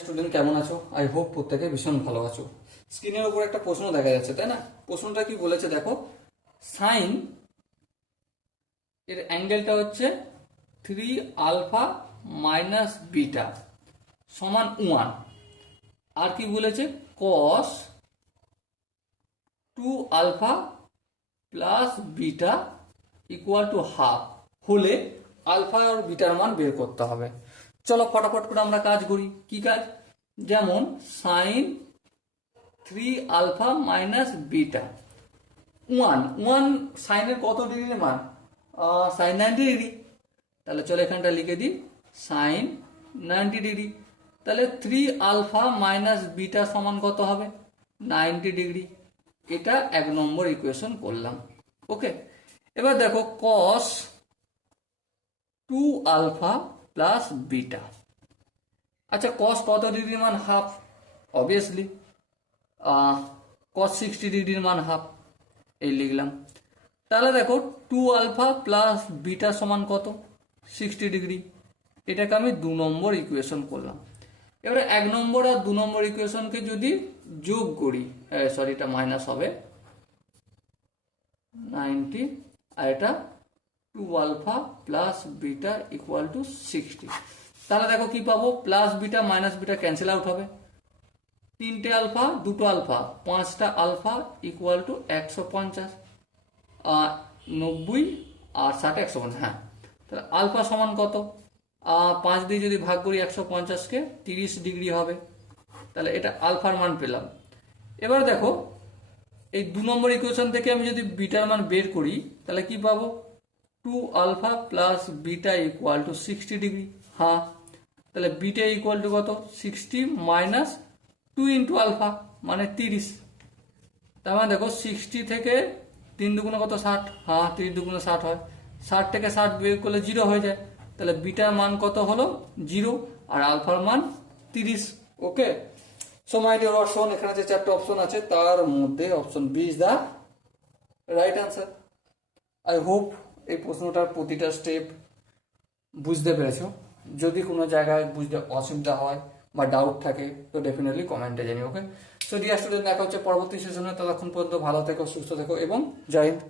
Student কেমন আছো? I hope প্রত্যেকে ভীষণ ভালো আছো। স্ক্রিনের উপর একটা প্রশ্ন দেখা যাচ্ছে, তাই না? প্রশ্নটা কি বলেছে দেখো, সাইন এর অ্যাঙ্গেলটা হচ্ছে 3α-β সমান 1। আর কি বলেছে, কস 2α+β ইকুয়াল টু হাফ হলে আলফা আর বিটার মান বের করতে হবে। চলো ফটাফট করে আমরা কাজ করি। কি কাজ? যেমন সাইন 3α-β 1 সাইনের কত ডিগ্রির মান? Sine 90 degree. তাহলে চলো এখানটা লিখে দিই সাইন 90 ডিগ্রি। তাহলে 3α-β সমান কত হবে? 90 ডিগ্রি। এটা 1 নম্বর ইকুয়েশন করলাম। ওকে, এবার দেখো কস 2α+β। আচ্ছা, কস কত ডিগ্রির মান? হাফ। অবভিয়াসলি কস 60 ডিগ্রির মান হাফ, এই লিখলাম। তাহলে দেখো 2α+β সমান কত? 60 ডিগ্রি। এটাকে আমি 2 নম্বর ইকুয়েশন করলাম। এবারে 1 নম্বর আর 2 নম্বর ইকুয়েশনকে যদি যোগ করি, সরি এটা মাইনাস হবে 90, আর এটা 2α+β ইকুয়াল টু 60। তাহলে দেখো কি পাবো, plus beta minus beta cancel out হবে। 3টে আলফা 2টো আলফা 5টা আলফা ইকুয়াল টু 150। 90 আর 60 150। হ্যাঁ, তাহলে আলফা সমান কত? 5 দিয়ে যদি ভাগ করি 150কে, 30 ডিগ্রি হবে। তাহলে এটা আলফার মান পেলাম। এবার দেখো এই 2 নম্বর ইকুয়েশন থেকে আমি যদি বিটার মান বের করি তাহলে কি পাবো? 2α+β ইকুয়াল টু 60 ডিগ্রি। হ্যাঁ, তাহলে বিটা ইকুয়াল টু কত? 60 মাইনাস 2 ইন্টু আলফা মানে 30। তার মানে দেখো 60 থেকে 3 দুগুণে কত? 60। হ্যাঁ, 3 দুগুণে 60 হয়। 60 থেকে 60 বের করলে 0 হয়ে যায়। তাহলে বিটার মান কত হলো? 0, আর আলফার মান 30। Okay, so my dear option, এখানে যে 4টা অপশন আছে তার মধ্যে option B is the right answer. I hope এই প্রশ্নটার প্রতিটা স্টেপ বুঝতে পেরেছো। যদি কোনো জায়গায় বুঝতে অসুবিধা হয় বা ডাউট থাকে তো ডেফিনেটলি কমেন্টে জানিও। ওকে, সো ডিয়ার স্টুডেন্ট, দেখা হচ্ছে পরবর্তী সেশনে। ততক্ষণ পর্যন্ত ভালো থেকো, সুস্থ থেকো এবং জয় হিন্দ।